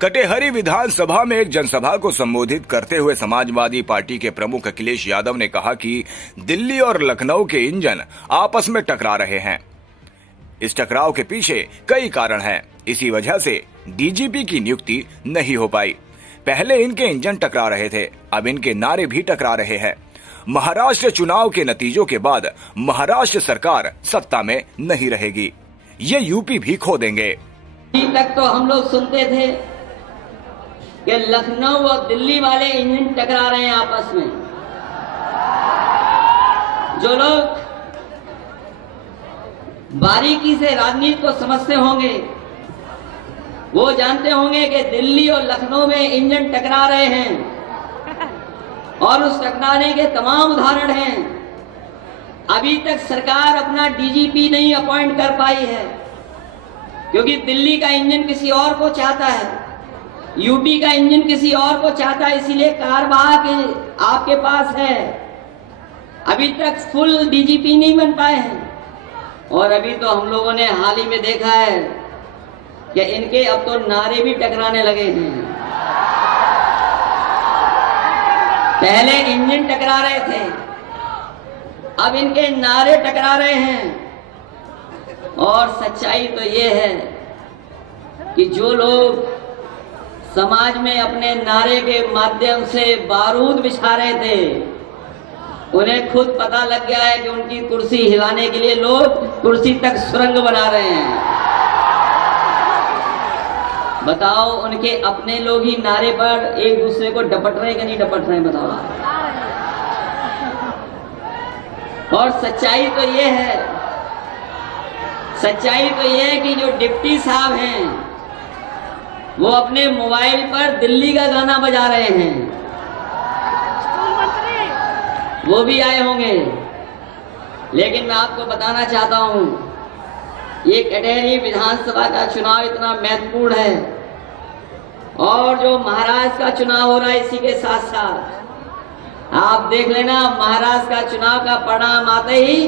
कटेहरी विधानसभा में एक जनसभा को संबोधित करते हुए समाजवादी पार्टी के प्रमुख अखिलेश यादव ने कहा कि दिल्ली और लखनऊ के इंजन आपस में टकरा रहे हैं। इस टकराव के पीछे कई कारण हैं। इसी वजह से डीजीपी की नियुक्ति नहीं हो पाई। पहले इनके इंजन टकरा रहे थे, अब इनके नारे भी टकरा रहे हैं। महाराष्ट्र चुनाव के नतीजों के बाद महाराष्ट्र सरकार सत्ता में नहीं रहेगी, ये यूपी भी खो देंगे। अभी तक तो हम लोग सुनते थे कि लखनऊ और दिल्ली वाले इंजन टकरा रहे हैं आपस में। जो लोग बारीकी से राजनीति को समझते होंगे वो जानते होंगे कि दिल्ली और लखनऊ में इंजन टकरा रहे हैं और उस टकराने के तमाम उदाहरण हैं। अभी तक सरकार अपना डीजीपी नहीं अपॉइंट कर पाई है क्योंकि दिल्ली का इंजन किसी और को चाहता है, यूपी का इंजन किसी और को चाहता है, इसीलिए कार्यवाहक आपके पास है। अभी तक फुल डीजीपी नहीं बन पाए हैं और अभी तो हम लोगों ने हाल ही में देखा है कि इनके अब तो नारे भी टकराने लगे हैं। पहले इंजन टकरा रहे थे, अब इनके नारे टकरा रहे हैं। और सच्चाई तो ये है कि जो लोग समाज में अपने नारे के माध्यम से बारूद बिछा रहे थे उन्हें खुद पता लग गया है कि उनकी कुर्सी हिलाने के लिए लोग कुर्सी तक सुरंग बना रहे हैं। बताओ, उनके अपने लोग ही नारे पर एक दूसरे को डपट रहे हैं कि नहीं डपट रहे हैं, बताओ। और सच्चाई तो ये है कि जो डिप्टी साहब हैं वो अपने मोबाइल पर दिल्ली का गाना बजा रहे हैं। वो भी आए होंगे, लेकिन मैं आपको बताना चाहता हूं ये कटेहरी विधानसभा का चुनाव इतना महत्वपूर्ण है और जो महाराष्ट्र का चुनाव हो रहा है इसी के साथ साथ आप देख लेना, महाराष्ट्र का चुनाव का परिणाम आते ही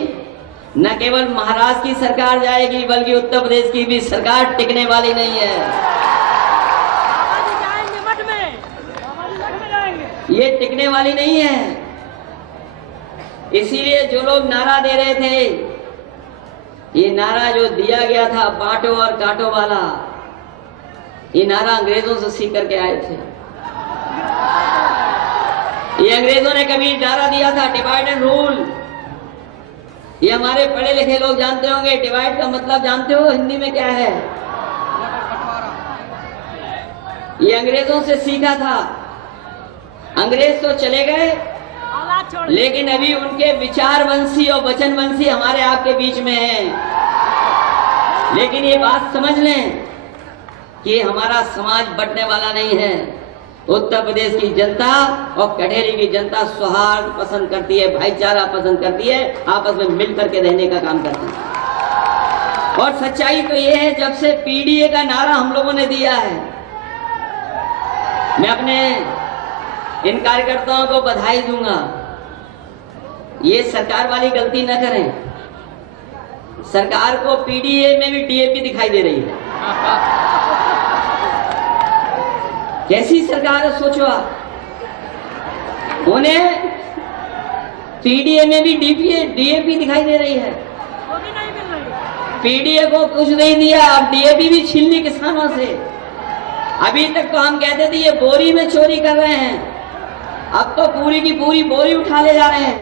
न केवल महाराष्ट्र की सरकार जाएगी बल्कि उत्तर प्रदेश की भी सरकार टिकने वाली नहीं है। ये टिकने वाली नहीं है। इसीलिए जो लोग नारा दे रहे थे, ये नारा जो दिया गया था बांटो और काटो वाला, ये नारा अंग्रेजों से सीख करके आए थे। ये अंग्रेजों ने कभी नारा दिया था डिवाइड एंड रूल। ये हमारे पढ़े लिखे लोग जानते होंगे, डिवाइड का मतलब जानते हो हिंदी में क्या है? ये अंग्रेजों से सीखा था। अंग्रेज तो चले गए लेकिन अभी उनके विचारवंशी और वचनवंशी हमारे आपके बीच में हैं। लेकिन ये बात समझ लें कि हमारा समाज बंटने वाला नहीं है। उत्तर प्रदेश की जनता और कटेहरी की जनता सौहार्द पसंद करती है, भाईचारा पसंद करती है, आपस में मिल करके रहने का काम करती है। और सच्चाई तो ये है, जब से पीडीए का नारा हम लोगों ने दिया है, मैं अपने इन कार्यकर्ताओं को बधाई दूंगा। ये सरकार वाली गलती न करें। सरकार को पीडीए में भी डीएपी दिखाई दे रही है। कैसी सरकार है सोचो आप। उन्हें पीडीए में भी डीएपी दिखाई दे रही है। पीडीए को कुछ नहीं दिया, अब डीएपी भी छीन ली किसानों से। अभी तक तो हम कहते थे ये बोरी में चोरी कर रहे हैं, अब तो पूरी की पूरी बोरी उठा ले जा रहे हैं।